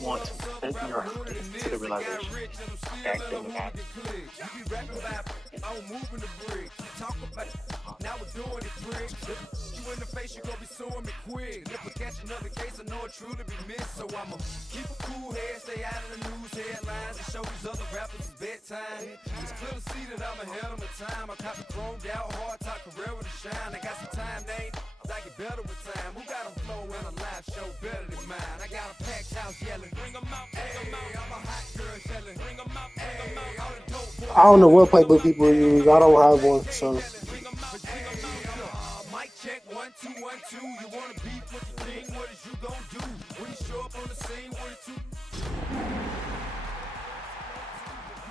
want to open your eyes to the realization back then the Madden. Now we're doing it, prick. You in the face, you gon' be suing me quick. If I catch another case, I know it truly be missed. So I'ma keep a cool head, stay out of the news headlines, and show these other rappers it's bedtime. It's clear to see that I'm ahead of my time. I copy chromed out, hard talk, career with a shine. I got some time, they I get better with time. Who got a flow and a live show better than mine? I got a packed house yelling, bring 'em out, bring 'em out. I'm a hot girl yelling, bring 'em out, bring 'em out. All the dope boys. I don't know what playbook people use. I don't have one, so. Mic check 1 2 1 2. You wanna beef with the king? What is you gon' do when you show up on the scene with a two?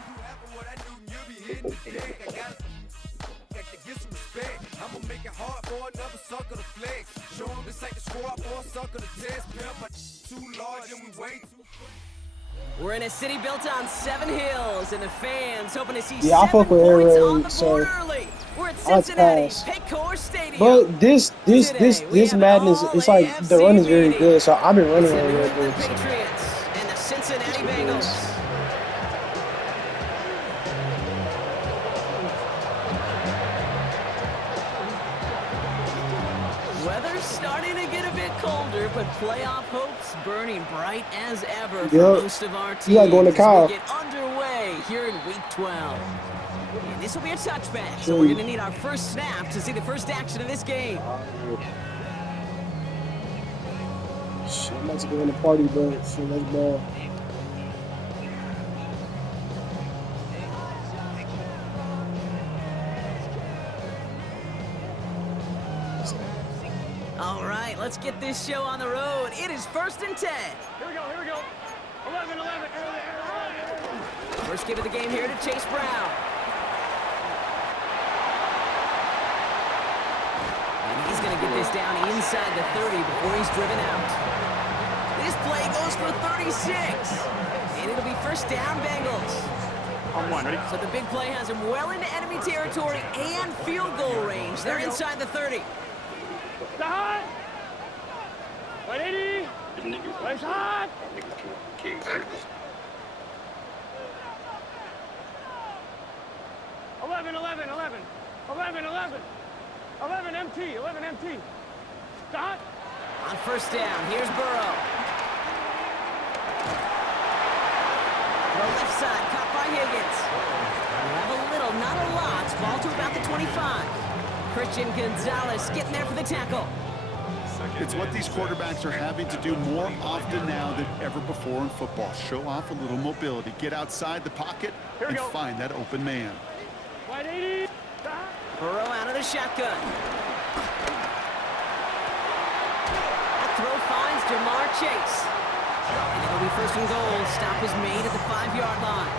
You happen what I do, you'll be hitting the deck. I gotta get some respect. I'ma make it hard for another sucker to flex. Show 'em this ain't the squad for a sucker to test. Pimp, but too large and we way too. We're in a city built on 7 hills, and the fans hoping to see Yeah, I 7 fuck with air points on raid, the so board early. We're at I like Cincinnati's pass. Paycor Stadium. But this Today, we have an Madden is it's like the all-AFC run is very meeting. good, so I've been running It's the on New Red England Bull. So. Patriots and the Cincinnati Bengals. Weather's starting to get a bit colder, but playoff hopes burning bright as ever for most of our teams You like going to Kyle. as we get underway here in Week 12. And this will be a touchback, so we're going to need our first snap to see the first action of this game. Shit, I'm about to go in the party, bro. So let's ball. All right, let's get this show on the road. It is 1st and 10. Here we go. 11. First give of the game here to Chase Brown. And he's going to get this down inside the 30 before he's driven out. This play goes for 36. And it'll be first down, Bengals. On one, ready? So the big play has him well into enemy territory and field goal range. They're inside the 30. Hot! 180! Place hot! 11 MT. Dot! On first down, here's Burrow. Throw left side, caught by Higgins. We'll have a little, not a lot. Ball to about the 25. Christian Gonzalez getting there for the tackle. It's what these quarterbacks are having to do more often now than ever before in football. Show off a little mobility. Get outside the pocket and find that open man. 180! Burrow out of the shotgun. That throw finds Jamar Chase. And it'll be first and goal. Stop is made at the 5-yard line.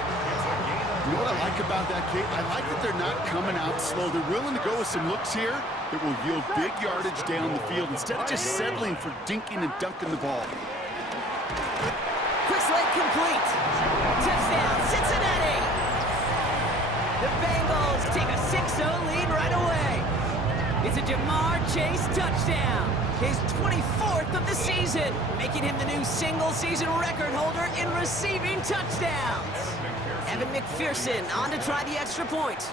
You know what I like about that, Kate? I like that they're not coming out slow. They're willing to go with some looks here that will yield big yardage down the field instead of just settling for dinking and dunking the ball. Quick slate complete. Touchdown, Cincinnati. The Bengals take a 6-0 lead right away. It's a Jamar Chase touchdown. His 24th of the season, making him the new single-season record holder in receiving touchdowns. Evan McPherson on to try the extra point.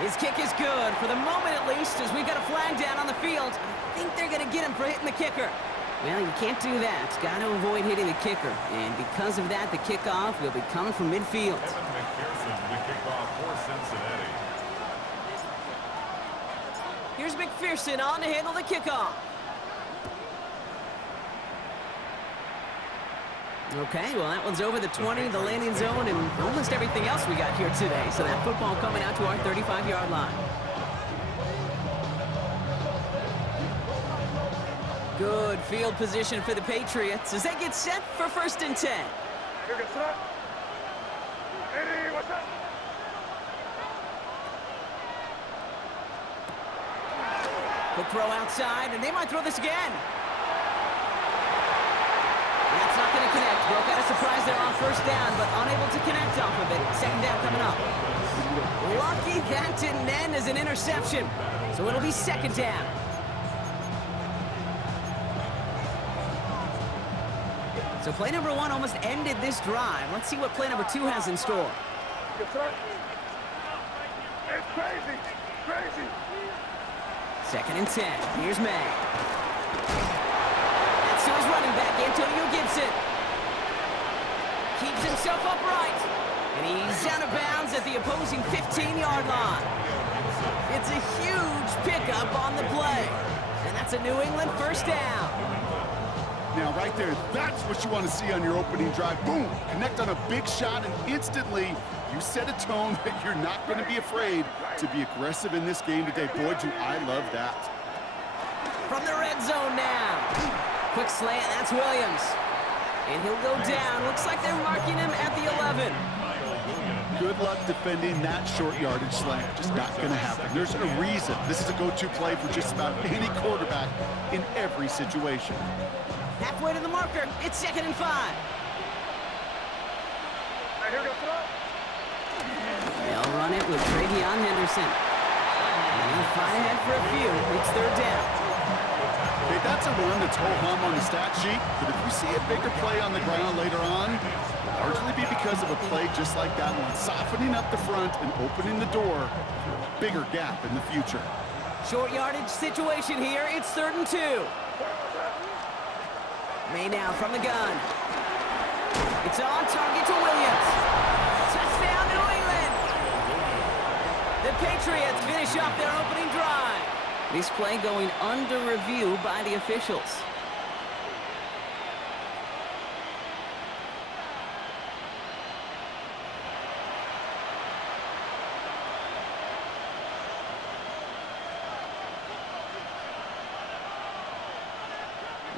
His kick is good, for the moment at least, as we've got a flag down on the field. I think they're going to get him for hitting the kicker. Well, you can't do that. Got to avoid hitting the kicker. And because of that, the kickoff will be coming from midfield. Evan McPherson, the kickoff for Cincinnati. Here's McPherson on to handle the kickoff. Okay, well, that one's over the 20, the landing zone, and almost everything else we got here today. So that football coming out to our 35-yard line. Good field position for the Patriots as they get set for 1st and 10. Here goes up. Hey, what's up? Quick throw outside, and they might throw this again. That's not going to connect. Broke out a surprise there on first down, but unable to connect off of it. 2nd down coming up. Lucky that didn't end as an interception. So it'll be 2nd down. So play number 1 almost ended this drive. Let's see what play number 2 has in store. Yes, sir. It's crazy. Crazy. 2nd and 10. Here's May. That's to his running back, Antonio Gibson. Keeps himself upright. And he's out of bounds at the opposing 15-yard line. It's a huge pickup on the play. And that's a New England first down. Now, right there, that's what you want to see on your opening drive. Boom! Connect on a big shot, and instantly you set a tone that you're not going to be afraid to be aggressive in this game today. Boy, do I love that. From the red zone now. Quick slant, that's Williams. And he'll go down. Looks like they're marking him at the 11. Good luck defending that short yardage slant. Just not going to happen. There's a reason. This is a go-to play for just about any quarterback in every situation. Halfway to the marker. It's 2nd and 5. Right here, go throw. They'll run it with Travion Henderson. And he'll fly ahead for a few. It's 3rd down. Okay, that's a run that's ho-hum on the stat sheet, but if you see a bigger play on the ground later on, it'll largely be because of a play just like that one, softening up the front and opening the door for a bigger gap in the future. Short yardage situation here. It's 3rd and 2. May now from the gun. It's on target to Williams. Touchdown, New England! The Patriots finish off their opening drive. This play going under review by the officials.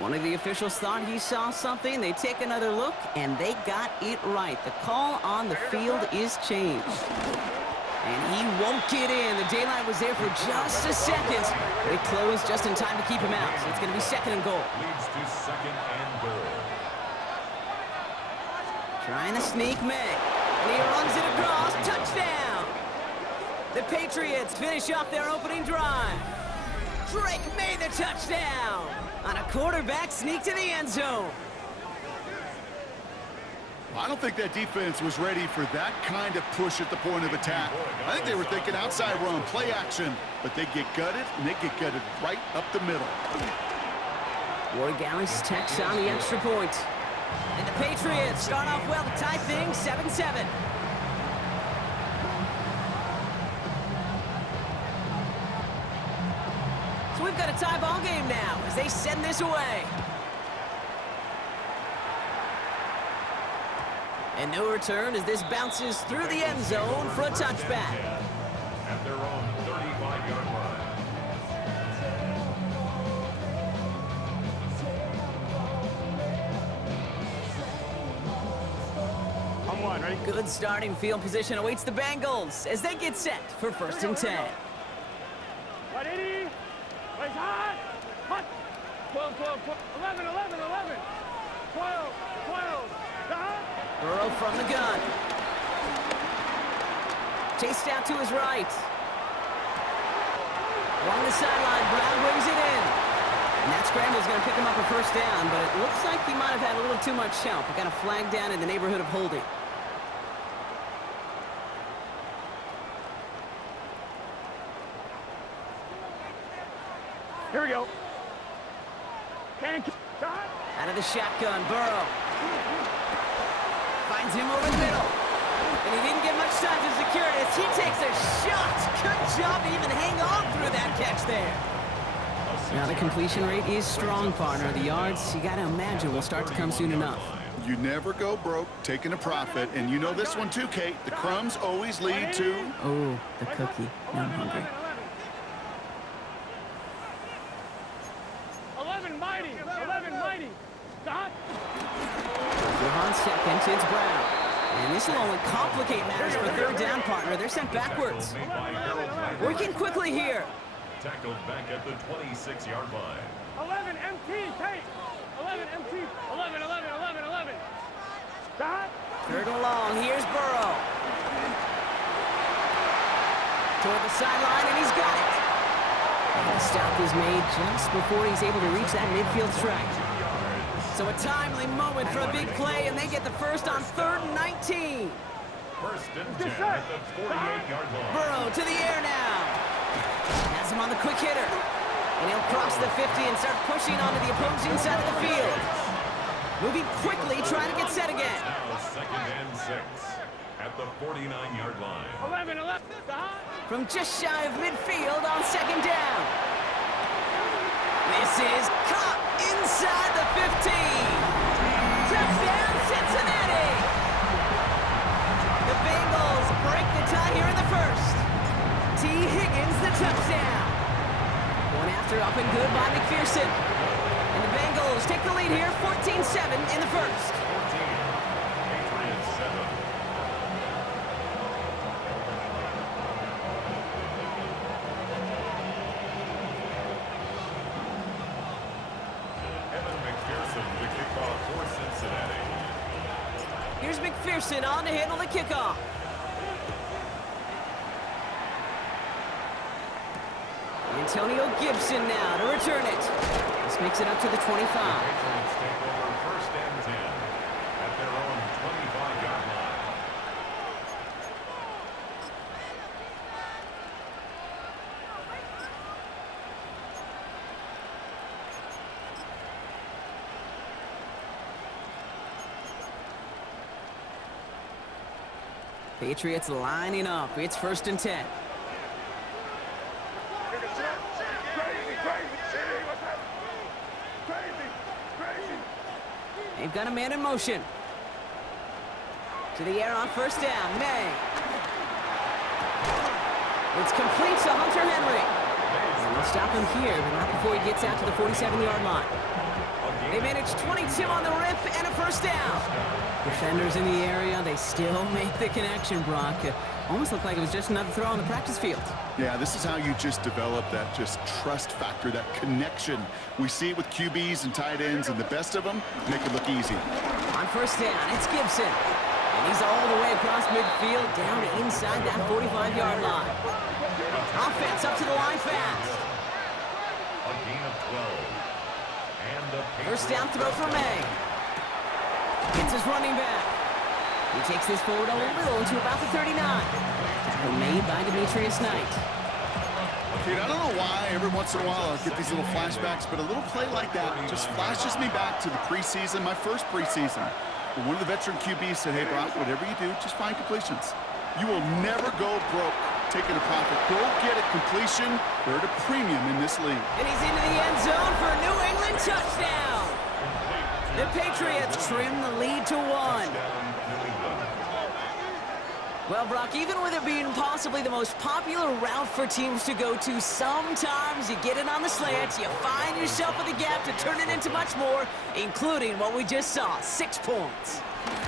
One of the officials thought he saw something. They take another look, and they got it right. The call on the field is changed. And he won't get in. The daylight was there for just a second, but it closed just in time to keep him out. So it's going to be 2nd and goal. Leads to 2nd and goal. Trying to sneak May. And he runs it across. Touchdown! The Patriots finish off their opening drive. Drake made the touchdown on a quarterback sneak to the end zone. I don't think that defense was ready for that kind of push at the point of attack. I think they were thinking outside run, play action, but they get gutted, and they get gutted right up the middle. Ward Gallis tacks on the extra point. And the Patriots start off well to tie things 7-7. So we've got a tie ball game now as they send this away. And no return as this bounces through the end zone for a touchback. At their own 35-yard line. I'm one, ready? Good starting field position awaits the Bengals as they get set for 1st and 10. Right, 80. Right, hot. Hot. 12, 12, 12. 11, 11, 11. 12, 12. Hot. Burrow from the gun. Chased out to his right. Along the sideline, Brown brings it in. And that scramble is going to pick him up a 1st down, but it looks like he might have had a little too much help. He got a flag down in the neighborhood of holding. Here we go. Out of the shotgun, Burrow. Finds him over the middle. And he didn't get much time to secure it as he takes a shot. Good job to even hang on through that catch there. Now the completion rate is strong, partner. The yards, you got to imagine, will start to come soon enough. You never go broke taking a profit, and you know this one too, Kate. The crumbs always lead to... Oh, the cookie. Now I'm hungry. 11 mighty. 11 mighty. Dot. Give on 2nd, it's Brown. And this will only complicate matters for 3rd down, partner. They're sent backwards. Working quickly here. Tackled back at the 26-yard line. 11 MT, Tate. 11 MT. 11, 11, 11, 11. Dot. 3rd and long, here's Burrow. Toward the sideline, and he's got it. And the stop is made just before he's able to reach that midfield strike. So a timely moment for a big play, and they get the first on 3rd and 19. First and 10 at the 48-yard line. Burrow to the air now. Has him on the quick hitter. And he'll cross the 50 and start pushing onto the opposing side of the field. Moving quickly, trying to get set again. Now 2nd and 6 at the 49-yard line. 11. From just shy of midfield on 2nd down. This is caught inside the 15. Touchdown, Cincinnati! The Bengals break the tie here in the first. T. Higgins, the touchdown. Going after up and good by McPherson. And the Bengals take the lead here, 14-7 in the first. 14, Patriots 7. Evan McPherson, the kickoff for Cincinnati. Here's McPherson on to handle the kickoff. Antonio Gibson now to return it. This makes it up to the 25. Patriots take over 1st and 10 at their own 25-yard line. Patriots lining up. It's 1st and 10. They've got a man in motion. To the air on 1st down. May. It's complete to Hunter Henry. And they'll stop him here, but not before he gets out to the 47-yard line. They manage 22 on the rip and a 1st down. Defenders in the area, they still make the connection, Brock. Almost looked like it was just another throw on the practice field. Yeah, this is how you just develop that just trust factor, that connection. We see it with QBs and tight ends, and the best of them make it look easy. On 1st down, it's Gibson. And he's all the way across midfield, down inside that 45-yard line. Offense up to the line fast. A gain of 12. And the 1st down throw for May. Gets his running back. He takes this forward a little to about the 39. Tackle made by Demetrius Knight. Dude, I don't know why every once in a while I'll get these little flashbacks, but a little play like that just flashes me back to the preseason, my first preseason. When one of the veteran QBs said, hey, Brock, whatever you do, just find completions. You will never go broke taking a profit. Go get a completion. They're at a premium in this league. And he's into the end zone for a New England touchdown. The Patriots trim the lead to 1. Well, Brock, even with it being possibly the most popular route for teams to go to, sometimes you get it on the slants, you find yourself with a gap to turn it into much more, including what we just saw, 6 points.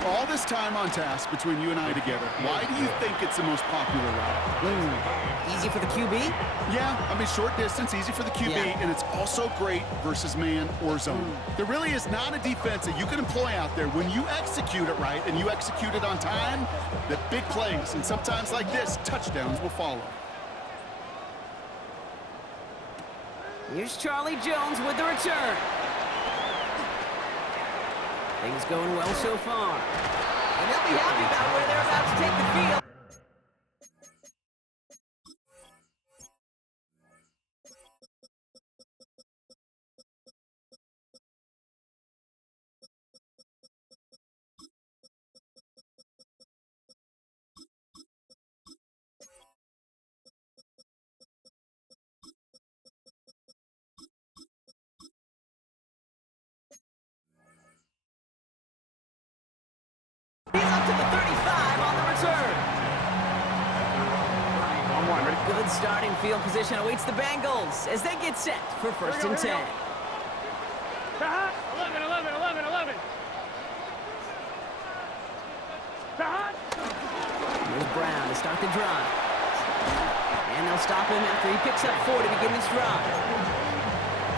All this time on task between you and I together, why do you think it's the most popular route? Easy for the QB? Yeah, I mean, short distance, easy for the QB, and it's also great versus man or zone. There really is not a defense that you can employ out there when you execute it right and you execute it on time, that big plays, and sometimes like this, touchdowns will follow. Here's Charlie Jones with the return. Things going well so far. And they'll be happy about where they're about to take the field. He's up to the 35 on the return. Good starting field position awaits the Bengals as they get set for 1st and 10. 11. Here's Brown to start the drive. And they'll stop him after he picks up 4 to begin this drive.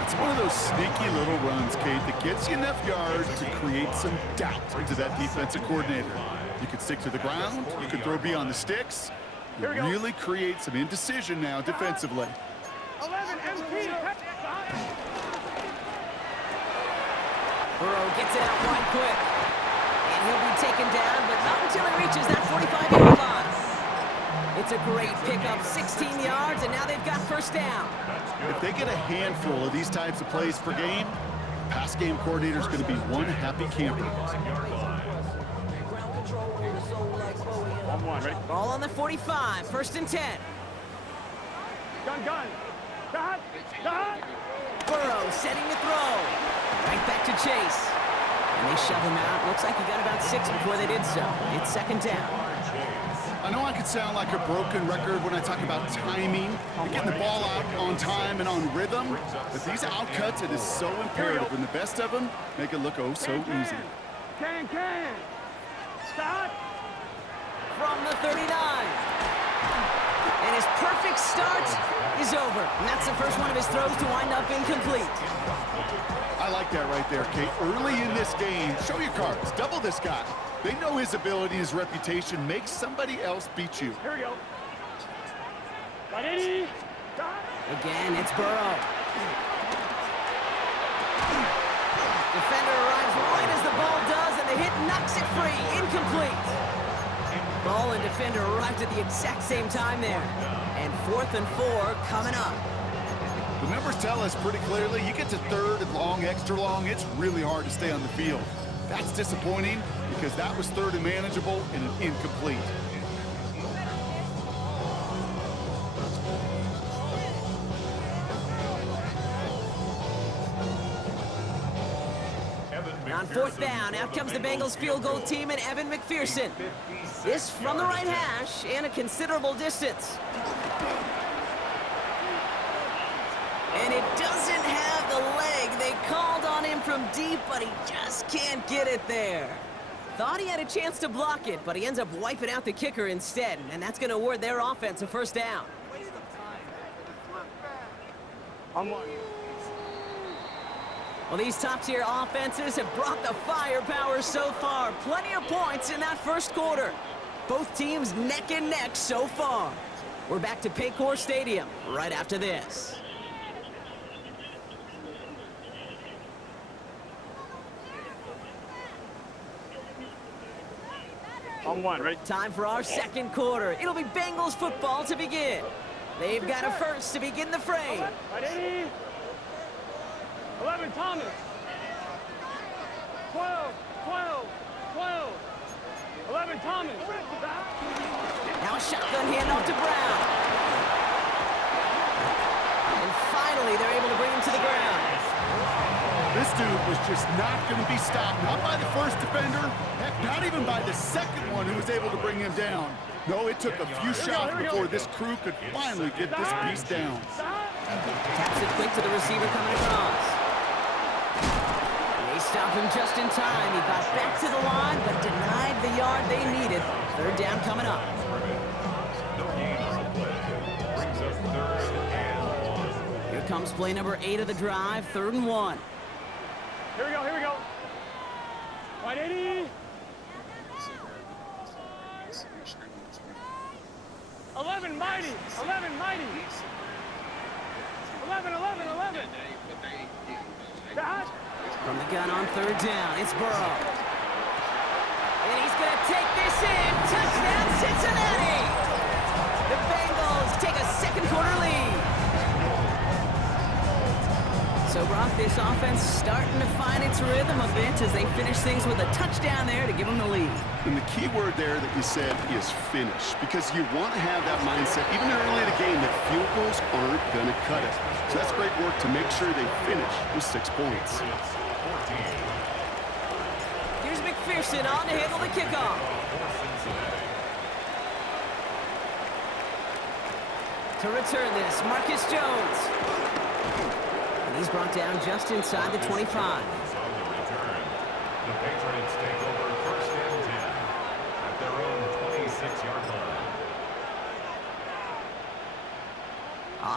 It's one of those sneaky little runs, Kate, that gets you enough yards to create some doubt into that defensive coordinator. You can stick to the ground, you can throw beyond the sticks. You really create some indecision now defensively. 11 MT. Burrow gets it out wide quick. And he'll be taken down, but not until he reaches that 45-yard line. It's a great pickup, 16 yards, and now they've got first down. If they get a handful of these types of plays per game, pass game coordinator is going to be one happy camper. Ready? Ball on the 45, first and 10. Gun. Got. Burrow setting the throw. Right back to Chase. And they shove him out. Looks like he got about 6 before they did so. It's second down. I know I could sound like a broken record when I talk about timing and getting the ball out on time and on rhythm, but these outcuts, it is so imperative, and the best of them make it look oh so easy. Can. Start. From the 39. And his perfect start is over. And that's the first one of his throws to wind up incomplete. I like that right there, Kate. Early in this game, show your cards. Double this guy. They know his ability, his reputation. Make somebody else beat you. Here we go. 180. Again, it's Burrow. Defender arrives right as the ball does, and the hit knocks it free. Incomplete. Ball and defender arrived at the exact same time there. And 4th and 4 coming up. The numbers tell us pretty clearly, you get to third and long, extra long, it's really hard to stay on the field. That's disappointing because that was third and manageable and an incomplete. On 4th down, out comes the Bengals field goal team and Evan McPherson. This from the right hash and a considerable distance. And it doesn't have the leg. They called on him from deep, but he just can't get it there. Thought he had a chance to block it, but he ends up wiping out the kicker instead, and that's going to award their offense a first down. On one. Well, these top-tier offenses have brought the firepower so far. Plenty of points in that first quarter. Both teams neck and neck so far. We're back to Paycor Stadium right after this. On one, ready? Time for our second quarter. It'll be Bengals football to begin. They've got a first to begin the frame. 180. 11, Thomas. 12. 11, Thomas. Now a shotgun handoff to Brown. And finally, they're able to bring him to the ground. This dude was just not going to be stopped, not by the first defender, heck, not even by the second one who was able to bring him down. No, it took a few shots before this crew could finally get this beast down. Taps it quick to the receiver coming across. They stop him just in time. He got back to the line, but denied the yard they needed. Third down coming up. Here comes play number 8 of the drive, 3rd and 1. Here we go. 180. 11, mighty. 11. Dodge. From the gun on 3rd down, it's Burrow. And he's going to take this in. Touchdown, Cincinnati! The Bengals take a second quarter lead. So, Brock, this offense starting to find its rhythm a bit as they finish things with a touchdown there to give them the lead. And the key word there that you said is finish, because you want to have that mindset, even early in the game, that field goals aren't going to cut it. So that's great work to make sure they finish with 6 points. Here's McPherson on to handle the kickoff. To return this, Marcus Jones. And he's brought down just inside the 25. The Patriots take over 1st and 10 at their own 26-yard line.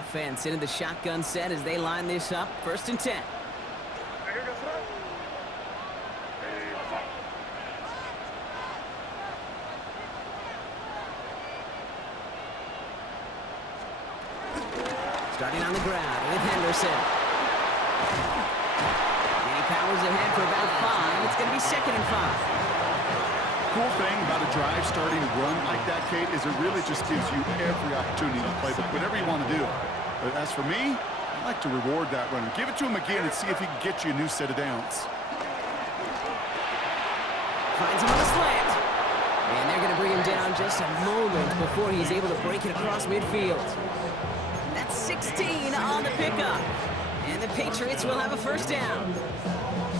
Offense into the shotgun set as they line this up. 1st and 10. Starting on the ground with Henderson. And he powers ahead for about it's going to be 2nd and 5. Cool thing about a drive starting to run like that, Kate, is it really just gives you every opportunity to play whatever you want to do. But as for me, I like to reward that runner. Give it to him again and see if he can get you a new set of downs. Finds him on the slant. And they're going to bring him down just a moment before he's able to break it across midfield. That's 16 on the pickup. And the Patriots will have a first down.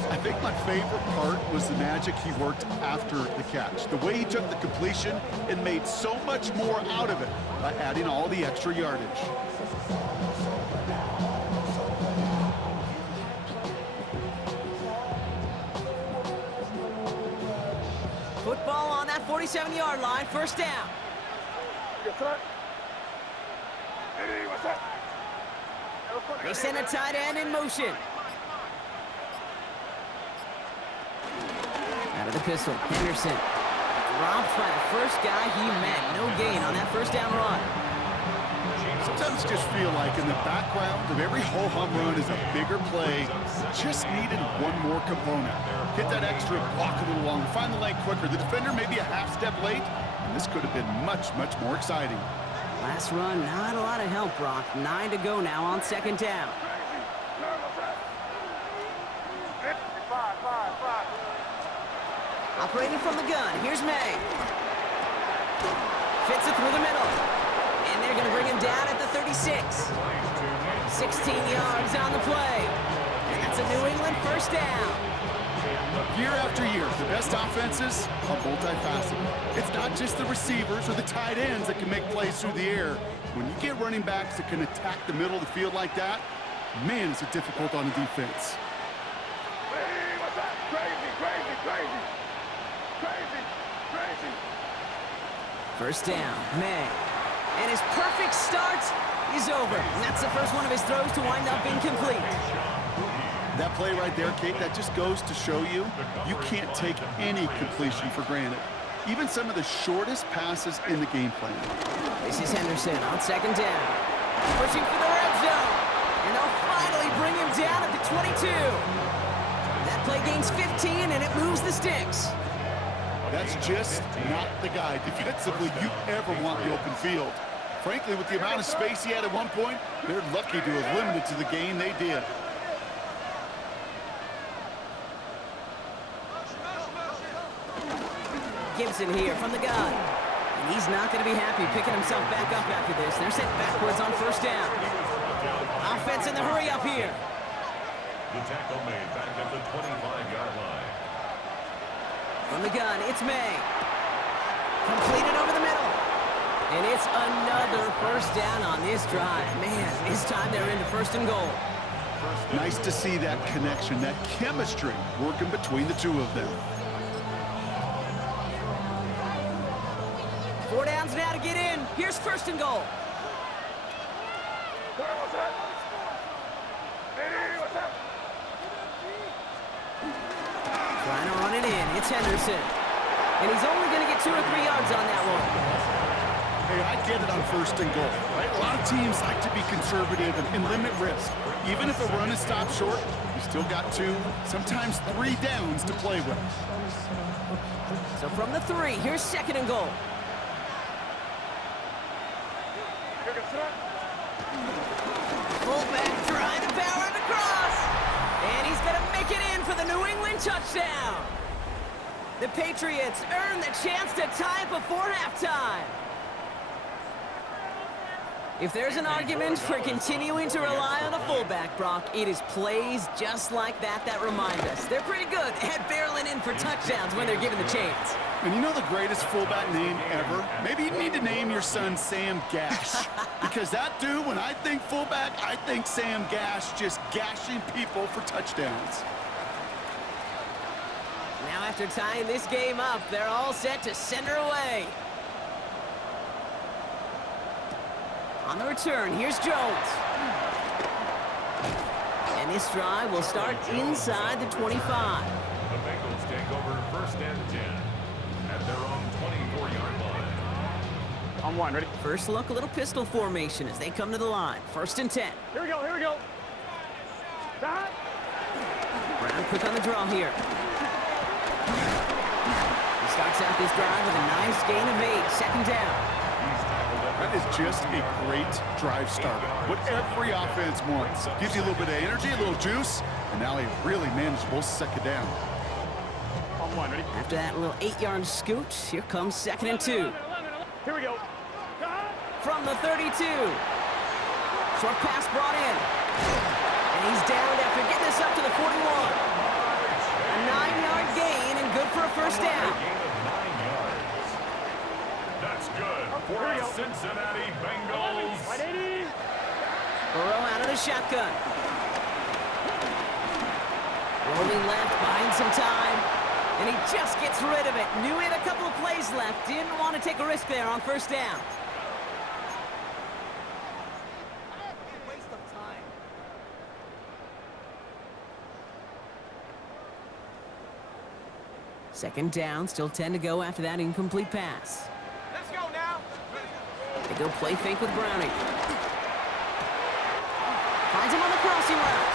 I think my favorite part was the magic he worked after the catch. The way he took the completion and made so much more out of it by adding all the extra yardage. Football on that 47-yard line, first down. They send a tight end in motion. Out of the pistol, Henderson. Dropped by the first guy he met. No gain on that first down run. Sometimes just feel like in the background of every ho-hum run is a bigger play. Just needed one more component. Hit that extra, block a little longer, find the lane quicker. The defender may be a half step late, and this could have been much, much more exciting. Last run, not a lot of help, Brock. 9 to go now on 2nd down. Operating from the gun, here's May. Fits it through the middle. And they're going to bring him down at the 36. 16 yards on the play. And that's a New England first down. Year after year, the best offenses are multifaceted. It's not just the receivers or the tight ends that can make plays through the air. When you get running backs that can attack the middle of the field like that, man, is it difficult on the defense. Hey, what's that? Crazy, crazy, crazy. Crazy, crazy. First down, May. And his perfect start is over. And that's the first one of his throws to wind up incomplete. That play right there, Kate, that just goes to show you, you can't take any completion for granted. Even some of the shortest passes in the game plan. This is Henderson on 2nd down. Pushing for the red zone. And they'll finally bring him down at the 22. That play gains 15, and it moves the sticks. That's just not the guy defensively you ever want the open field. Frankly, with the amount of space he had at one point, they're lucky to have limited to the gain they did. Gibson here from the gun. And he's not going to be happy picking himself back up after this. They're sent backwards on first down. Offense in the hurry up here. The tackle made back at the 25-yard line. From the gun, it's May. Completed over the middle. And it's another first down on this drive. Man, this time they're into 1st and goal. Nice to see that connection, that chemistry working between the two of them. 4 downs now to get in. Here's 1st and goal. What's that? Hey, what's that? Trying to run it in. It's Henderson. And he's only going to get 2 or 3 yards on that one. Hey, I get it on 1st and goal, right? A lot of teams like to be conservative and limit risk. Even if a run is stopped short, you still got 2, sometimes 3 downs to play with. So from the 3, here's 2nd and goal. Fullback trying to power it across. And he's going to make it in for the New England touchdown. The Patriots earn the chance to tie it before halftime. If there's an argument for continuing to rely on a fullback, Brock, it is plays just like that remind us. They're pretty good at barreling in for touchdowns when they're given the chance. And you know the greatest fullback name ever? Maybe you need to name your son Sam Gash. Because that dude, when I think fullback, I think Sam Gash just gashing people for touchdowns. Now after tying this game up, they're all set to send her away. On the return, here's Jones. And this drive will start inside the 25. The Bengals take over 1st and 10 at their own 24-yard line. On 1, ready? First look, a little pistol formation as they come to the line. 1st and 10. Here we go, here we go. Stop. Brown quick on the draw here. He starts out this drive with a nice gain of 8. Second down. That is just a great drive starter. What every offense wants. Gives you a little bit of energy, a little juice, and now a really manageable second down. On one, ready? After that little 8-yard scoot, here comes 2nd and 2. Here we go. From the 32. Short pass brought in. And he's down after getting this up to the 41. A 9-yard gain and good for a first down. Gain of 9 yards. That's good for the Cincinnati Bengals. 180. Burrow out of the shotgun. Rolling left, buying some time. And he just gets rid of it. Knew he had a couple of plays left. Didn't want to take a risk there on first down. Second down, still 10 to go after that incomplete pass. Let's go now. They go play fake with Browning. Finds him on the crossing route.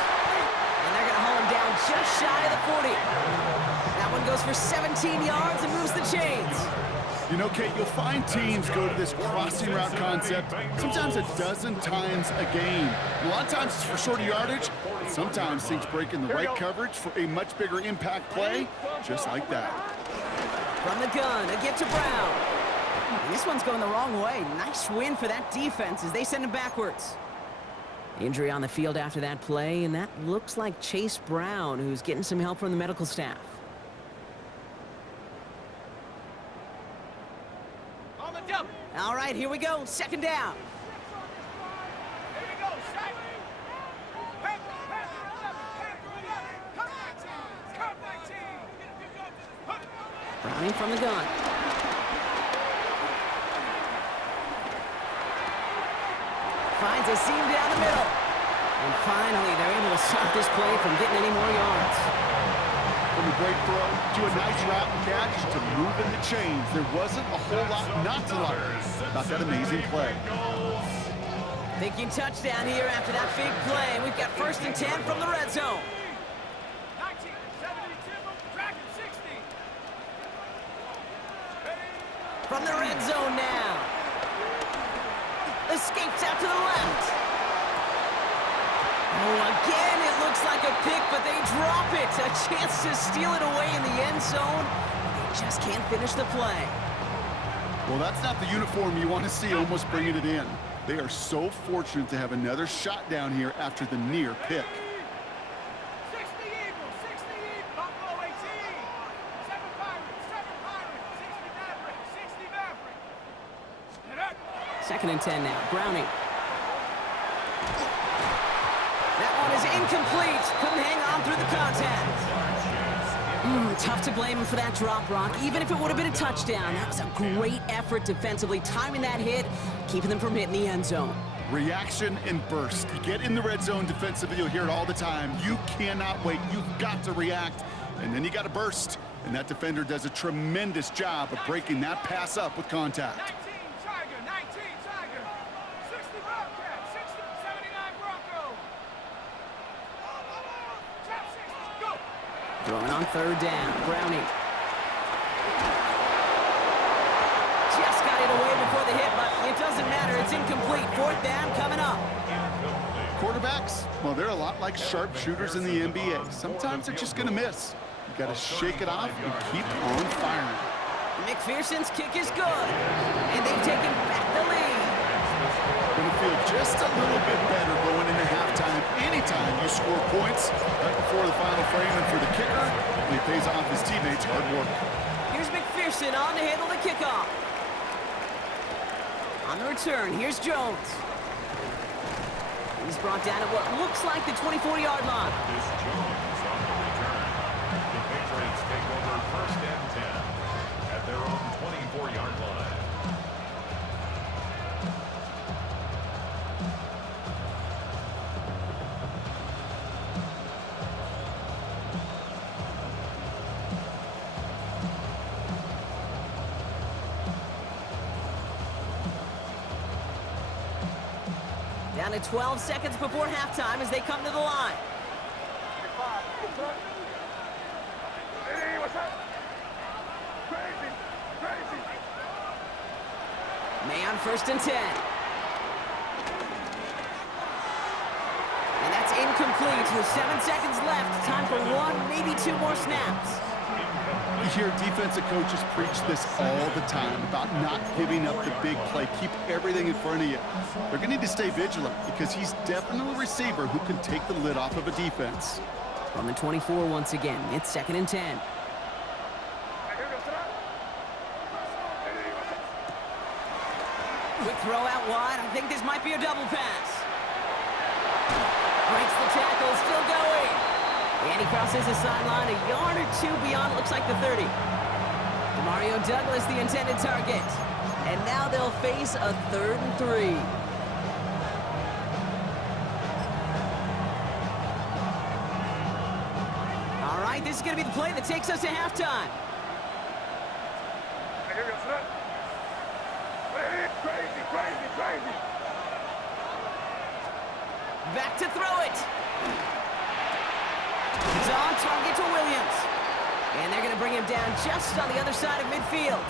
And they're going to haul him down just shy of the 40. That one goes for 17 yards and moves the chains. You know, Kate, you'll find teams go to this crossing route concept sometimes a dozen times a game. A lot of times it's for shorter yardage, but sometimes things break in the right coverage for a much bigger impact play, just like that. From the gun, a get to Brown. This one's going the wrong way. Nice win for that defense as they send him backwards. Injury on the field after that play, and that looks like Chase Brown, who's getting some help from the medical staff. All right, here we go. Second down. Here we go. Strike. Panther 11. Come 19. Browning from the gun. Finds a seam down the middle. And finally, they're able to stop this play from getting any more yards. From a great throw to a nice route and catch to moving the chains. There wasn't a whole lot not to like about that amazing play. Thinking touchdown here after that big play. We've got 1st and 10 from the red zone. 1972, Dragon 60. From the red zone now. Escapes out to the left. Oh, again, it looks like a pick, but they drop it. A chance to steal it away in the end zone. They just can't finish the play. Well, that's not the uniform you want to see almost bringing it in. They are so fortunate to have another shot down here after the near pick. 60 Eagles, 60 Eagles, Buffalo 18. 7 Pirates, 60 Maverick, 60 Maverick. 2nd and 10 now. Browning. That one is incomplete. Couldn't hang on through the contact. Tough to blame him for that drop, Rock. Even if it would have been a touchdown, that was a great effort defensively, timing that hit, keeping them from hitting the end zone. Reaction and burst. You get in the red zone defensively, you'll hear it all the time. You cannot wait. You've got to react, and then you got to burst. And that defender does a tremendous job of breaking that pass up with contact. 19 Tiger, 19 Tiger. 60 Bobcat, 60, 79 Bronco. Trap 60, go. Throwing on 3rd down. Browning. Just got it away before the hit, but it doesn't matter. It's incomplete. 4th down coming up. Quarterbacks, well, they're a lot like sharpshooters in the NBA. Sometimes they're just going to miss. You got to shake it off and keep on firing. McPherson's kick is good, and they've taken back the lead. Going to feel just a little bit better going into halftime. Anytime you score points right before the final frame, and for the kicker, he pays off his teammates' hard work. Here's McPherson on to handle the kickoff. On the return, here's Jones. He's brought down at what looks like the 24-yard line. This Jones on the return. The Patriots take over 1st and 10 at their own 24-yard line. Down to 12 seconds before halftime as they come to the line. Hey, what's up? on 1st and 10. And that's incomplete with 7 seconds left. Time for 1, maybe 2 more snaps. You hear defensive coaches preach this all the time about not giving up the big play. Keep everything in front of you. They're going to need to stay vigilant because he's definitely a receiver who can take the lid off of a defense. From the 24 once again, it's 2nd and 10. Quick throw out wide. I think this might be a double pass. Breaks the tackle, still going. And he crosses the sideline a yard or 2 beyond, looks like the 30. Mario Douglas, the intended target. And now they'll face a 3rd and 3. All right, this is going to be the play that takes us to halftime. Crazy. Back to throw it. It's on target to Williams. And they're going to bring him down just on the other side of midfield.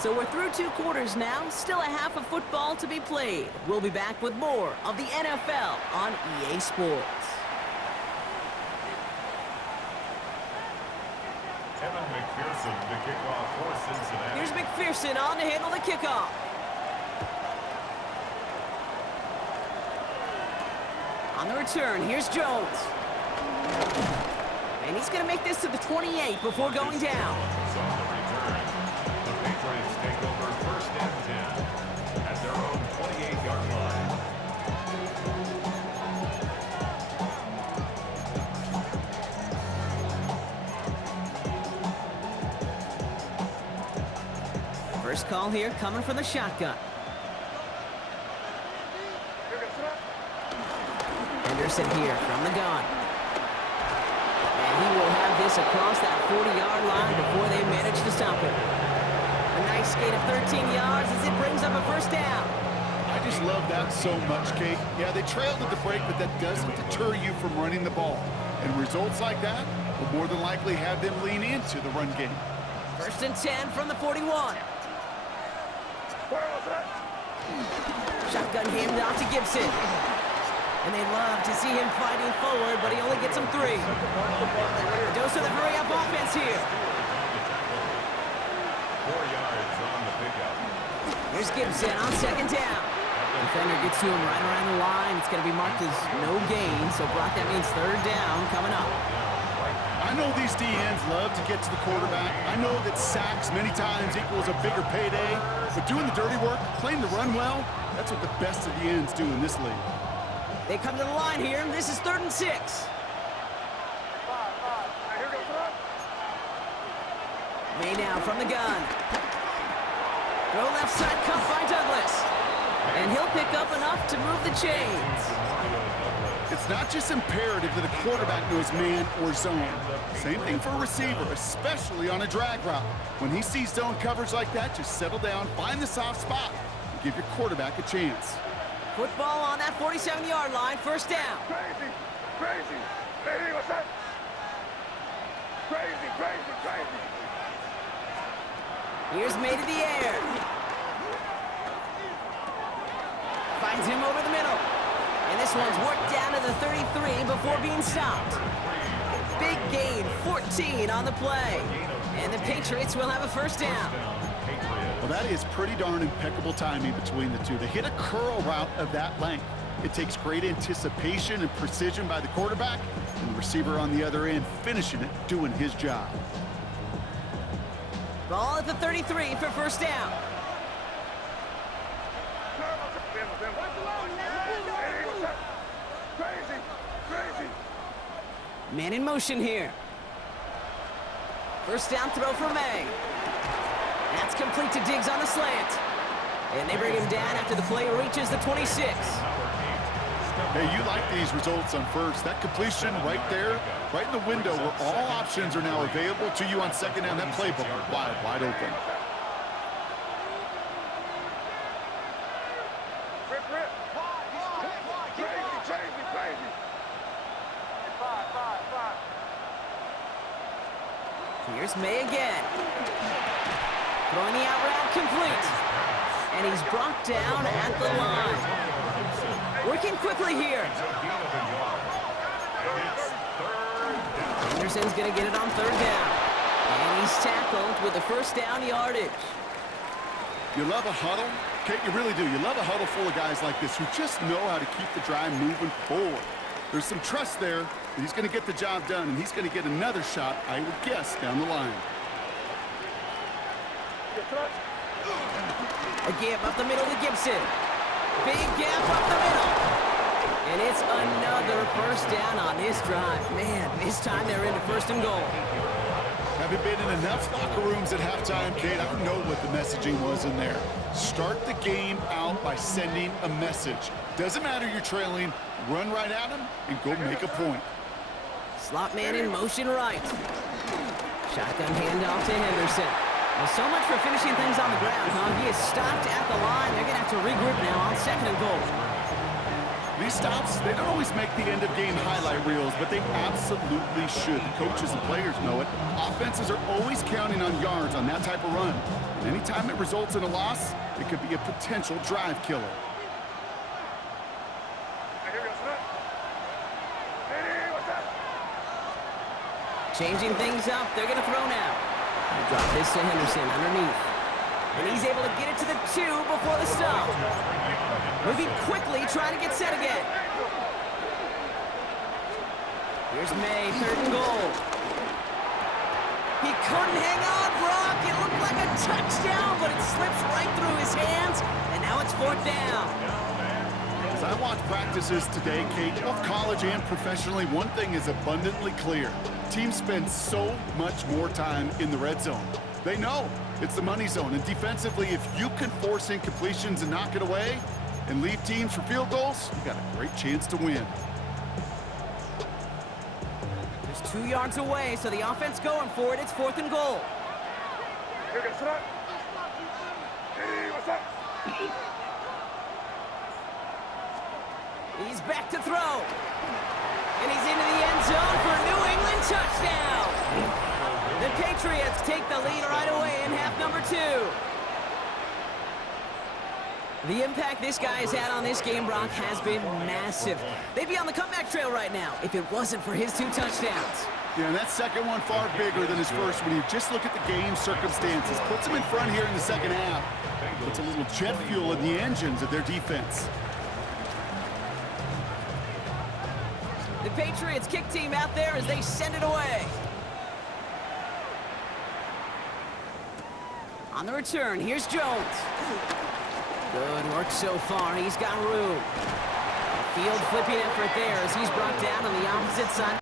So we're through 2 quarters now. Still a half of football to be played. We'll be back with more of the NFL on EA Sports. Evan McPherson to kick off for Cincinnati. Here's McPherson on to handle the kickoff. On the return, here's Jones. And he's going to make this to the 28 before going down. On the return, the Patriots take over 1st and 10 at their own 28-yard line. First call here coming from the shotgun. Henderson here from the gun. And he will have this across that 40-yard line before they manage to stop him. A nice skate of 13 yards as it brings up a 1st down. I just love that so much, Kate. Yeah, they trailed at the break, but that doesn't deter you from running the ball. And results like that will more than likely have them lean into the run game. 1st and 10 from the 41. Shotgun hand off to Gibson. And they love to see him fighting forward, but he only gets him 3. Dose of the hurry-up offense here. 4 yards on the pickup. Here's Gibson on 2nd down. Defender gets to him right around the line. It's going to be marked as no gain, so Brock, that means 3rd down coming up. I know these DNs love to get to the quarterback. I know that sacks many times equals a bigger payday, but doing the dirty work, playing the run well, that's what the best of the ends do in this league. They come to the line here, and this is 3rd and 6. May now from the gun. Throw left side cut by Douglas. And he'll pick up enough to move the chains. It's not just imperative that a quarterback knows man or zone. Same thing for a receiver, especially on a drag route. When he sees zone coverage like that, just settle down, find the soft spot, and give your quarterback a chance. Football on that 47-yard line, 1st down. Crazy. Hey, what's that? Crazy. Here's May to the air. Finds him over the middle. And this one's worked down to the 33 before being stopped. Big gain, 14 on the play. And the Patriots will have a 1st down. Well, that is pretty darn impeccable timing between the two. They hit a curl route of that length. It takes great anticipation and precision by the quarterback, and the receiver on the other end finishing it, doing his job. Ball at the 33 for 1st down. Crazy. Man in motion here. 1st down throw for May. That's complete to Diggs on the slant. And they bring him down after the play reaches the 26. Hey, you like these results on 1st. That completion right there, right in the window where all options are now available to you on 2nd down. That playbook wide open. Crazy. Here's May again. Throwing the out route complete. And he's brought down at the line. Working quickly here. Anderson's going to get it on third down. And he's tackled with the first down yardage. You love a huddle? Kate, you really do. You love a huddle full of guys like this who just know how to keep the drive moving forward. There's some trust there that he's going to get the job done, and he's going to get another shot, I would guess, down the line. A gap up the middle to Gibson. Big gap up the middle. And it's another first down on this drive. Man, this time they're into first and goal. Haven't been in enough locker rooms at halftime, Kate. I don't know what the messaging was in there. Start the game out by sending a message. Doesn't matter you're trailing, run right at him and go make a point. Slot man in motion right. Shotgun handoff to Henderson. Well, so much for finishing things on the ground, huh? He is stopped at the line. They're going to have to regroup now on second and goal. These stops, they don't always make the end-of-game highlight reels, but they absolutely should. The coaches and players know it. Offenses are always counting on yards on that type of run. And anytime it results in a loss, it could be a potential drive killer. Changing things up. They're going to throw now. Drop this to Henderson underneath. And he's able to get it to the 2 before the stop. Moving quickly, trying to get set again. Here's May, third and goal. He couldn't hang on, Brock. It looked like a touchdown, but it slips right through his hands, and now it's fourth down. As I watch practices today, Kate, both college and professionally, one thing is abundantly clear. Teams spend so much more time in the red zone. They know it's the money zone, and defensively, if you can force incompletions and knock it away and leave teams for field goals, you got a great chance to win. Just 2 yards away, so the offense going for it. It's fourth and goal. He's back to throw. And he's into the end zone for a New England touchdown. The Patriots take the lead right away in half number 2. The impact this guy has had on this game, Brock, has been massive. They'd be on the comeback trail right now if it wasn't for his 2 touchdowns. Yeah, and that second one far bigger than his first when you just look at the game circumstances. Puts him in front here in the second half. Puts a little jet fuel in the engines of their defense. The Patriots kick team out there as they send it away. On the return, here's Jones. Good work so far. He's got room. Field flipping effort there as he's brought down on the opposite side.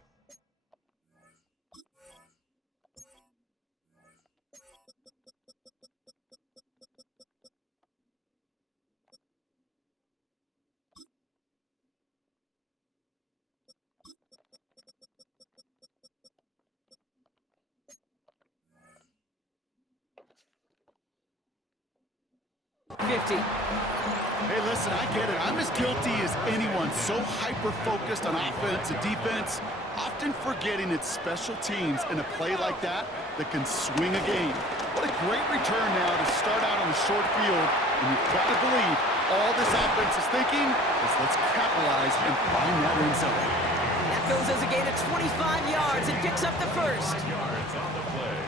Hey, listen, I get it. I'm as guilty as anyone. So hyper-focused on offense and defense, often forgetting it's special teams in a play like that can swing a game. What a great return now to start out on the short field. And you've got to believe all this offense is thinking is let's capitalize and find that end zone. That goes as a gain of 25 yards and picks up the first. Yards on the play.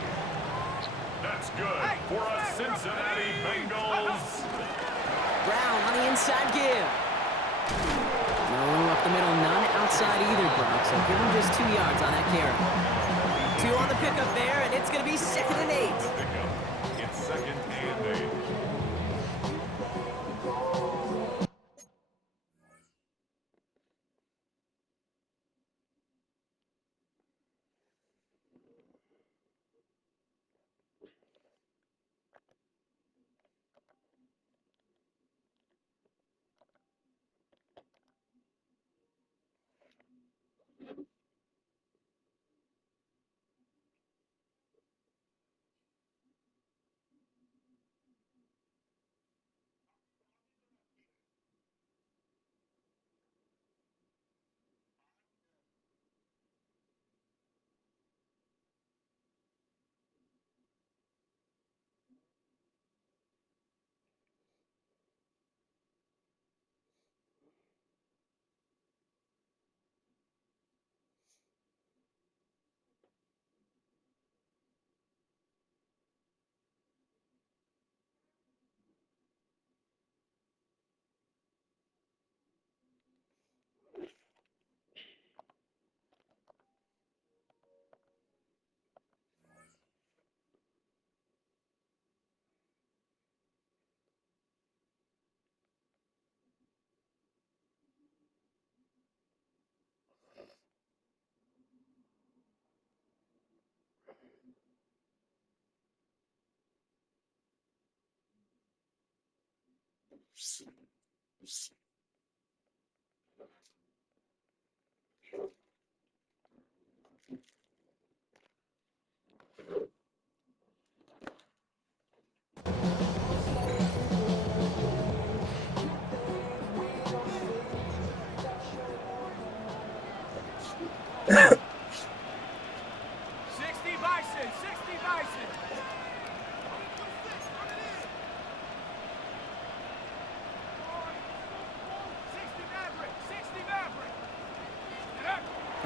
That's good for a Cincinnati Bengals. Brown on the inside give. No up the middle, none outside either, Brock. So give him just 2 yards on that carry. 2 on the pickup there, and it's going to be 2nd and 8. It's 2nd and 8.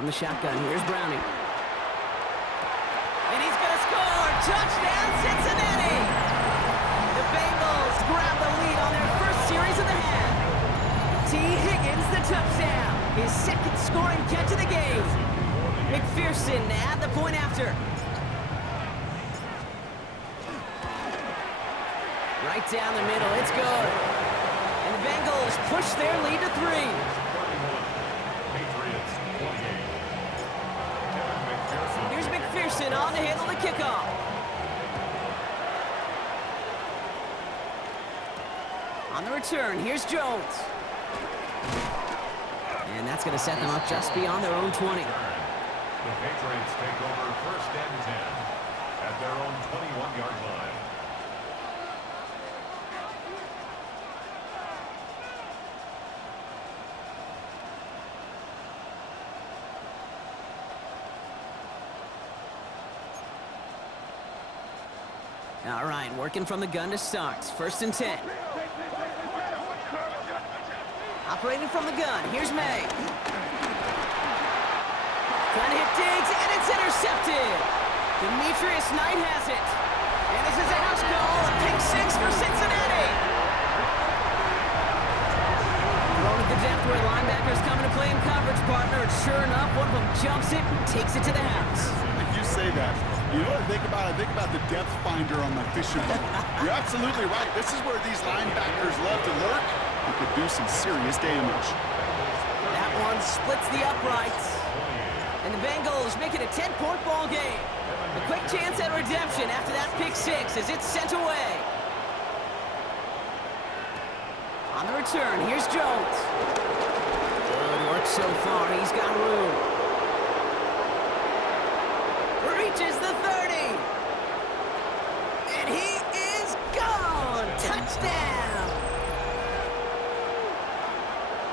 From the shotgun, here's Browning. And he's going to score! Touchdown, Cincinnati! The Bengals grab the lead on their first series of the half. T. Higgins, the touchdown. His second scoring catch of the game. McPherson at the point after. Right down the middle, it's good. And the Bengals push their lead to 3. Here's McPherson on to handle the kickoff. On the return, here's Jones. And that's going to set them up just beyond their own 20. The Patriots take over first and 10 at their own 21-yard line. All right, working from the gun to start. First and 10. Operating from the gun, here's May. Trying to hit Diggs, and it's intercepted. Demetrius Knight has it. And this is a house call, a pick 6 for Cincinnati. Thrown at the depth where linebackers coming to play in coverage, partner. And sure enough, one of them jumps it and takes it to the house. You say that. You know what I think about? I think about the depth finder on my fishing boat. You're absolutely right. This is where these linebackers love to lurk and could do some serious damage. That one splits the uprights. And the Bengals make it a 10-point ball game. A quick chance at redemption after that pick 6 as it's sent away. On the return, here's Jones. Good work so far. He's got room. Reaches the 30. And he is gone. Touchdown.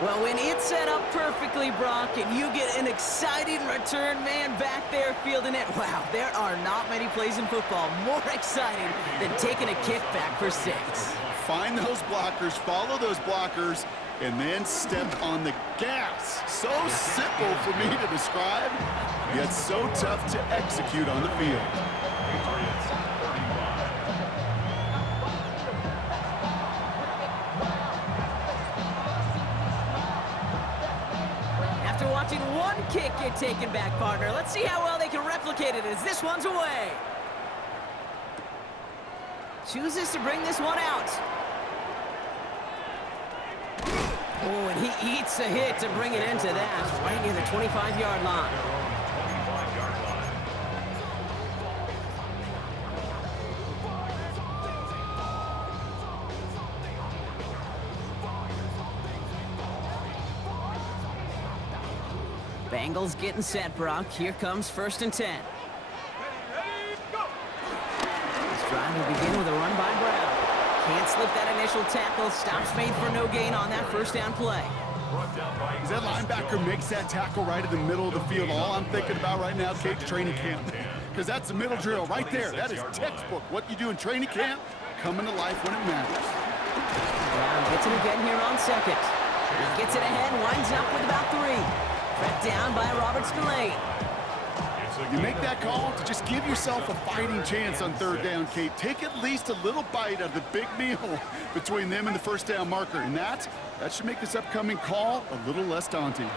Well, when it's set up perfectly, Brock, and you get an exciting return man back there fielding it, wow, there are not many plays in football more exciting than taking a kick back for 6. Find those blockers, follow those blockers, and then step on the gas. So simple for me to describe, yet so tough to execute on the field. Patriots 35. After watching one kick get taken back, partner, let's see how well they can replicate it as this one's away. Chooses to bring this one out. Oh, and he eats a hit to bring it into that, right near the 25-yard line. Their own 25-yard line. Bengals getting set, Brock. Here comes first and 10. This drive will begin with a run by Brown. Can't slip that initial tackle. Stops made for no gain on that first down play. As that linebacker makes that tackle right in the middle of the field, all I'm thinking about right now, Kate's training camp. Because that's the middle drill right there. That is textbook. What you do in training camp, coming to life when it matters. Brown gets it again here on second. He gets it ahead, winds up with about 3. Tracked down by Robert Spillane. You make that call to just give yourself a fighting chance on third down, Kate. Take at least a little bite of the big meal between them and the first down marker. And that should make this upcoming call a little less daunting.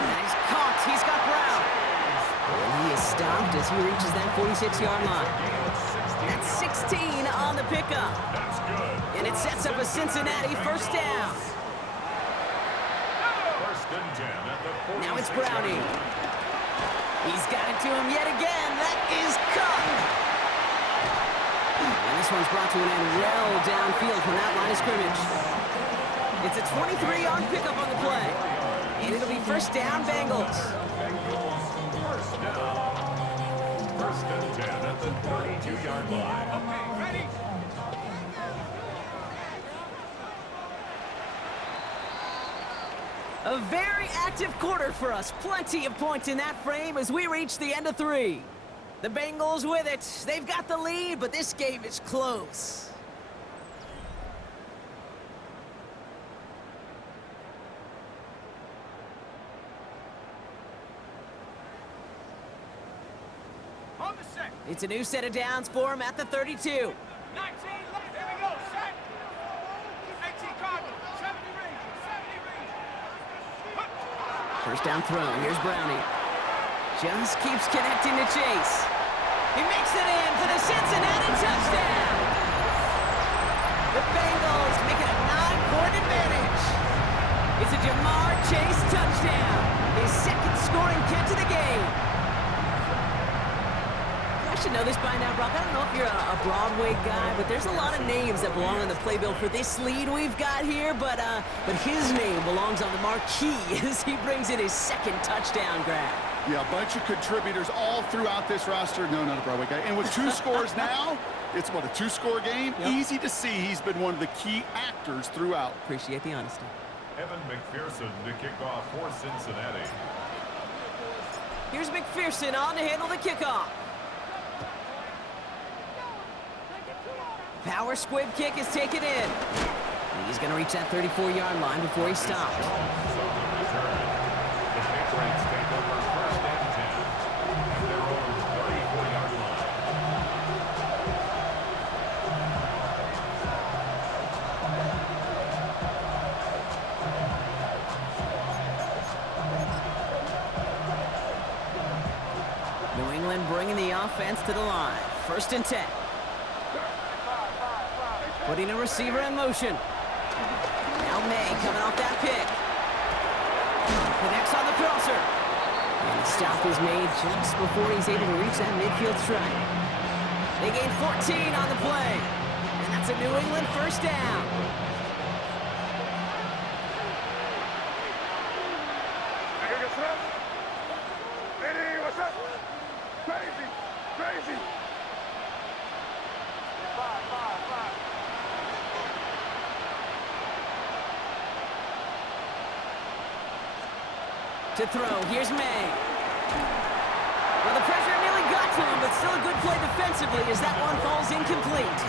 Nice caught. He's got Brown. And he is stopped as he reaches that 46-yard line. That's 16 on the pickup. That's good. And it sets up a Cincinnati first down. First and 10 at the 46. Now it's Browning. He's got it to him yet again. That is caught. This one's brought to an end well downfield from that line of scrimmage. It's a 23-yard pickup on the play. And it'll be first down, Bengals. First down. First and 10 at the 32-yard line. Okay, ready? A very active quarter for us. Plenty of points in that frame as we reach the end of 3. The Bengals with it. They've got the lead, but this game is close. On the set. It's a new set of downs for him at the 32. 19, here we go, set. 18 Cardinal, 70 Rangers, 70 Rangers. First down throw. Here's Brownie. Just keeps connecting to Chase. He makes it in for the Cincinnati touchdown. The Bengals make it a 9-point advantage. It's a Jamar Chase touchdown. His second scoring catch of the game. I should know this by now, Brock. I don't know if you're a Broadway guy, but there's a lot of names that belong on the playbill for this lead we've got here, but his name belongs on the marquee as he brings in his second touchdown grab. Yeah, a bunch of contributors all throughout this roster. No, not a Broadway guy. And with 2 scores now, it's what, a 2-score game? Yep. Easy to see he's been one of the key actors throughout. Appreciate the honesty. Evan McPherson to kick off for Cincinnati. Here's McPherson on to handle the kickoff. Power squib kick is taken in. He's going to reach that 34-yard line before he stopped. So the return. The Patriots take over first and 10 at their own 34-yard line. New England bringing the offense to the line. First and 10. Putting a receiver in motion. Now May coming off that pick. Connects on the crosser. And the stop is made just before he's able to reach that midfield strike. They gain 14 on the play. And that's a New England first down. Eddie, what's up? Crazy, crazy. 5. To throw, here's May. Well, the pressure nearly got to him, but still a good play defensively as that one falls incomplete.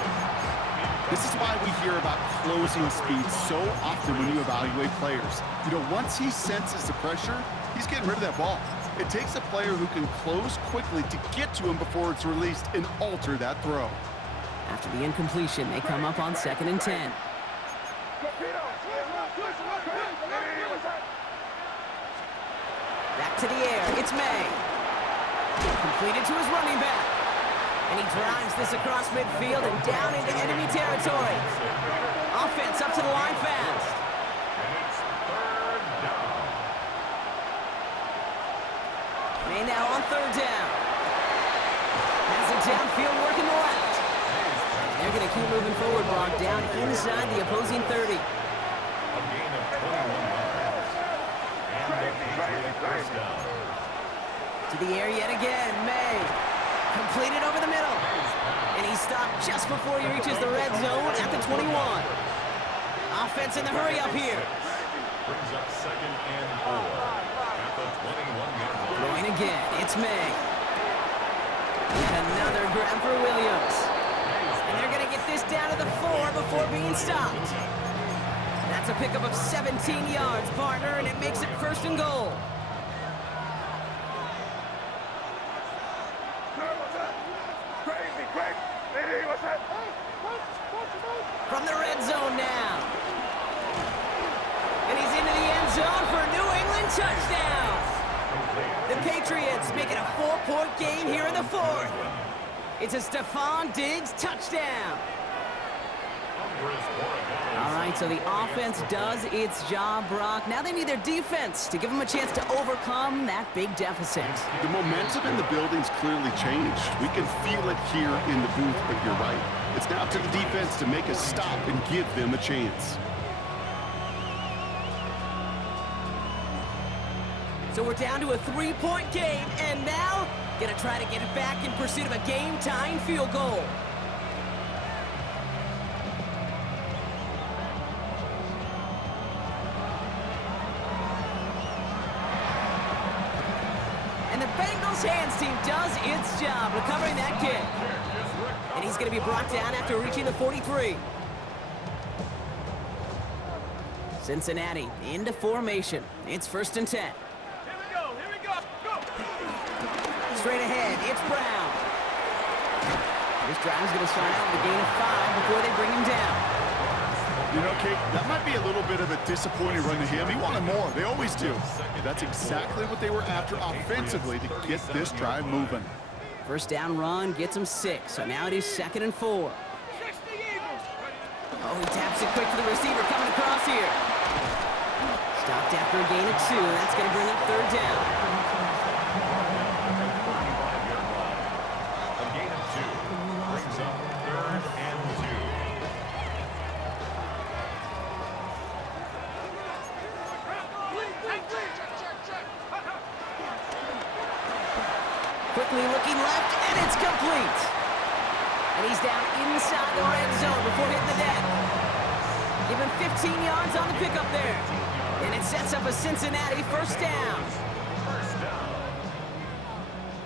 This is why we hear about closing speed so often when you evaluate players. You know, once he senses the pressure, he's getting rid of that ball. It takes a player who can close quickly to get to him before it's released and alter that throw. After the incompletion, they come up on 2nd and 10. Back to the air, it's May. Completed to his running back. And he drives this across midfield and down into enemy territory. Offense up to the line fast. And it's third down. May now on 3rd down. Has it downfield working the left. And they're going to keep moving forward, Brock, down inside the opposing 30. A gain of 21 yards. And the Patriot first down. To the air yet again, May. Completed over the middle. And he stopped just before he reaches the red zone at the 21. Offense in the hurry up here. Brings up 2nd and 4 at the 21-yard line. Throwing again, it's May. And another grab for Williams. And they're going to get this down to the 4 before being stopped. That's a pickup of 17 yards, partner, and it makes it 1st and goal. From the red zone now. And he's into the end zone for a New England touchdown. The Patriots make it a 4-point game here in the 4th. It's a Stephon Diggs touchdown. All right, so the offense does its job, Brock. Now they need their defense to give them a chance to overcome that big deficit. The momentum in the building's clearly changed. We can feel it here in the booth, but you're right. It's now up to the defense to make a stop and give them a chance. So we're down to a 3-point game, and now gonna try to get it back in pursuit of a game-tying field goal. And the Bengals hands team does its job recovering that kick. And he's gonna be brought down after reaching the 43. Cincinnati into formation. It's 1st and 10. Straight ahead, it's Brown. This drive's going to start out with a gain of 5 before they bring him down. You know, Kate, that might be a little bit of a disappointing run to him. He wanted more. They always do. That's exactly what they were after offensively to get this drive moving. First down run gets him 6, so now it is 2nd and 4. Oh, he taps it quick to the receiver coming across here. Stopped after a gain of 2, and that's going to bring up 3rd down. Quickly looking left, and it's complete. And he's down inside the red zone before hitting the deck. Give him 15 yards on the pickup there. And it sets up a Cincinnati 1st down.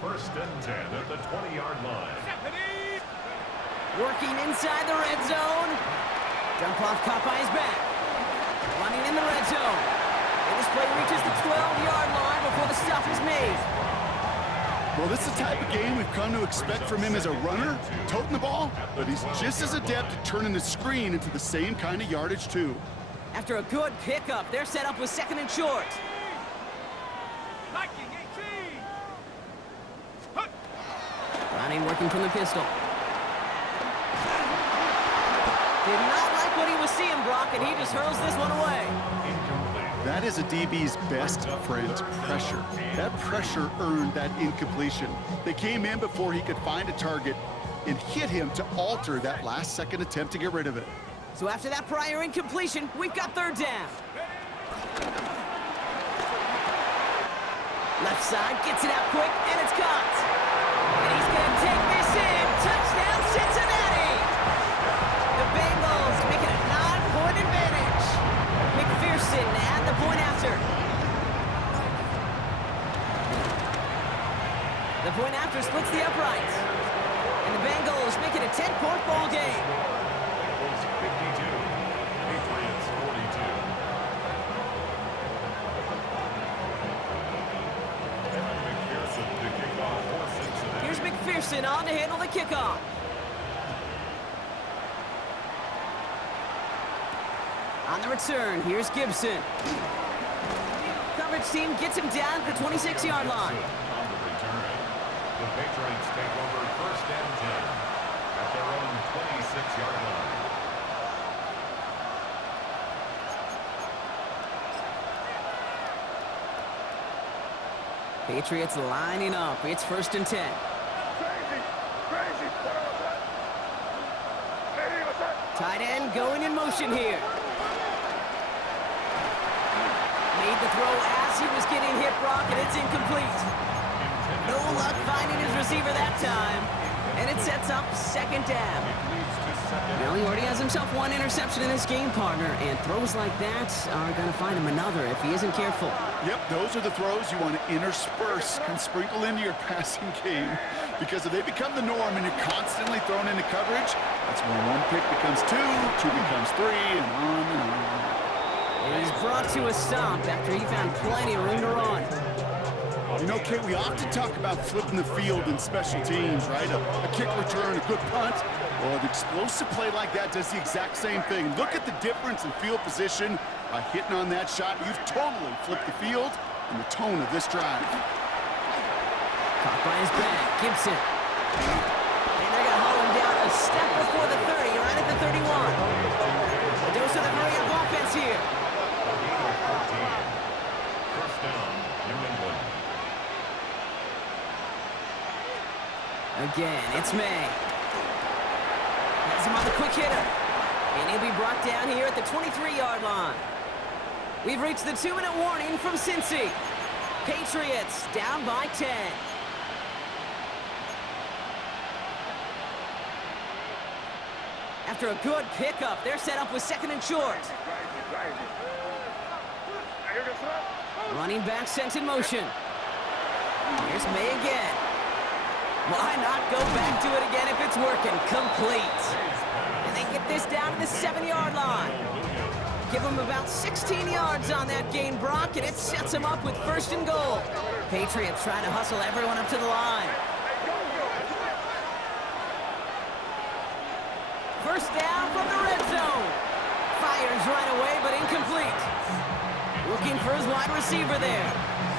1st and 10 at the 20-yard line. Working inside the red zone. Dump off caught by his back. Running in the red zone. And this play reaches the 12-yard line before the stop is made. Well, this is the type of game we've come to expect from him as a runner, toting the ball, but he's just as adept at turning the screen into the same kind of yardage, too. After a good pickup, they're set up with 2nd and short. Browning working from the pistol. Did not like what he was seeing, Brock, and he just hurls this one away. That is a DB's best friend, pressure. That pressure earned that incompletion. They came in before he could find a target and hit him to alter that last-second attempt to get rid of it. So after that prior incompletion, we've got 3rd down. Left side gets it out quick, and it's caught. And he's going to take this in. Touchdown, Cincinnati! The Bengals make it a 9-point advantage. McPherson at the point after. The point after splits the uprights. And the Bengals make it a 10-point ball game. Bengals 52, Patriots 42. Evan McPherson to kick off for Cincinnati. Here's McPherson on to handle the kickoff. On the return, here's Gibson. Coverage team gets him down at the 26-yard line. On the return, the Patriots take over 1st and 10 at their own 26-yard line. Patriots lining up. It's 1st and 10. Tight end going in motion here. Made the throw as he was getting hit, Brock, and it's incomplete. No luck finding his receiver that time. And it sets up 2nd down. Well, he already has himself 1 interception in this game, partner, and throws like that are going to find him another if he isn't careful. Yep, those are the throws you want to intersperse and sprinkle into your passing game, because if they become the norm and you're constantly thrown into coverage, that's when 1 pick becomes 2, 2 becomes 3, and on and on. And he's brought to a stop after he found plenty of room to run. You know, Kate, we often talk about flipping the field in special teams, right? A kick return, a good punt. Well, an explosive play like that does the exact same thing. Look at the difference in field position by hitting on that shot. You've totally flipped the field and the tone of this drive. Caught by his back, Gibson. And they're going to haul him down a step before the 30, right at the 31. The dose of the hurry-up offense here. First down, New England. Again, it's May. Has him on the quick hitter. And he'll be brought down here at the 23-yard line. We've reached the 2-minute warning from Cincy. Patriots down by 10. After a good pickup, they're set up with second and short. Running back sent in motion. Here's May again. Why not go back to it again if it's working? Complete. And they get this down to the 7-yard line. Give them about 16 yards on that gain, Brock, and it sets them up with first and goal. Patriots trying to hustle everyone up to the line. First down from the red zone. Fires right away, but incomplete. Looking for his wide receiver there.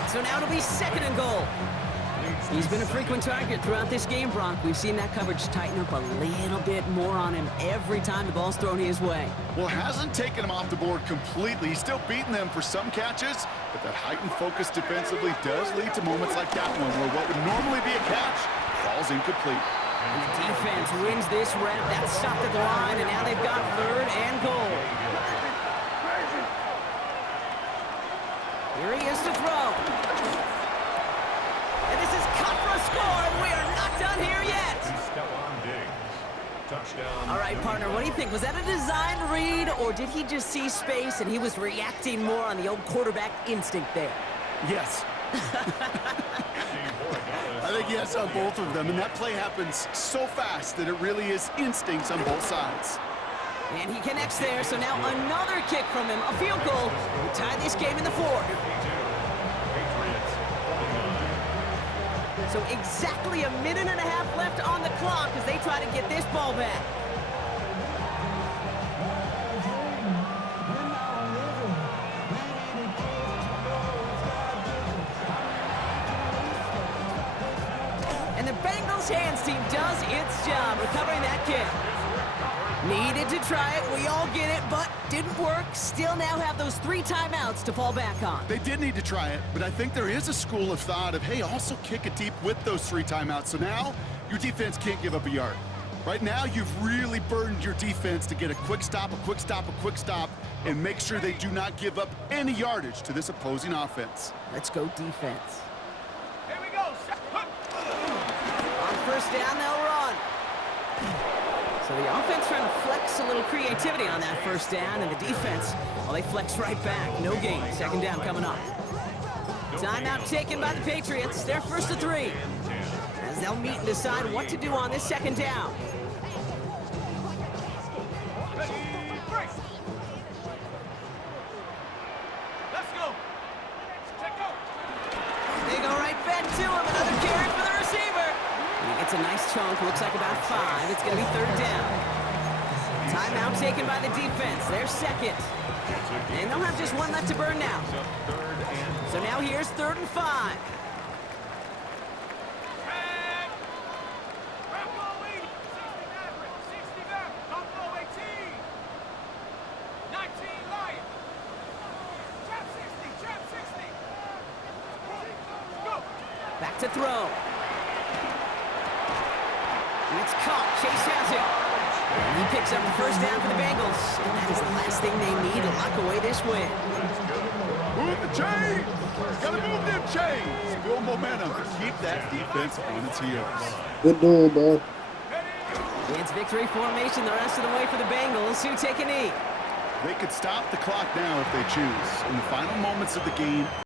So now it'll be second and goal. He's been a frequent target throughout this game, Brock. We've seen that coverage tighten up a little bit more on him every time the ball's thrown his way. Well, it hasn't taken him off the board completely. He's still beating them for some catches, but that heightened focus defensively does lead to moments like that one where what would normally be a catch falls incomplete. And the defense wins this rep. That's stopped at the line, and now they've got third and goal. Here he is to throw. And this is cut for a score, and we are not done here yet. Touchdown. All right, partner, what do you think? Was that a design read, or did he just see space and he was reacting more on the old quarterback instinct there? Yes. I think yes on both of them, and that play happens so fast that it really is instincts on both sides. And he connects there, so now another kick from him, a field goal. We tie this game in the fourth. So exactly a minute and a half left on the clock as they try to get this ball back. And the Bengals hands team does its job recovering that kick. Needed to try it, we all get it, but didn't work. Still now have those 3 timeouts to fall back on. They did need to try it, but I think there is a school of thought of, hey, also kick it deep with those 3 timeouts. So now your defense can't give up a yard. Right now, you've really burdened your defense to get a quick stop, a quick stop, a quick stop, and make sure they do not give up any yardage to this opposing offense. Let's go defense. Here we go. On first down, they'll run. So the offense trying to flex a little creativity on that first down, and the defense, well, they flex right back. No gain. Second down coming up. Timeout taken by the Patriots. They're first to 3. As they'll meet and decide what to do on this second down. Let's go. Check out. They go right back to him. Another carry for the receiver. And he gets a nice chunk. Looks like about 5. It's going to be third down. Timeout taken by the defense. They're second. And they'll have just 1 left to burn now. So now here's third and 5. Back to throw. And it's caught. Chase has it. And he picks up the first down for the Bengals. And that is the last thing they need to lock away this win. Move the chains! Gotta move them chains! Build momentum. Keep that defense on its heels. Good doing, bro. It's victory formation the rest of the way for the Bengals, who take a knee. They could stop the clock now if they choose. In the final moments of the game,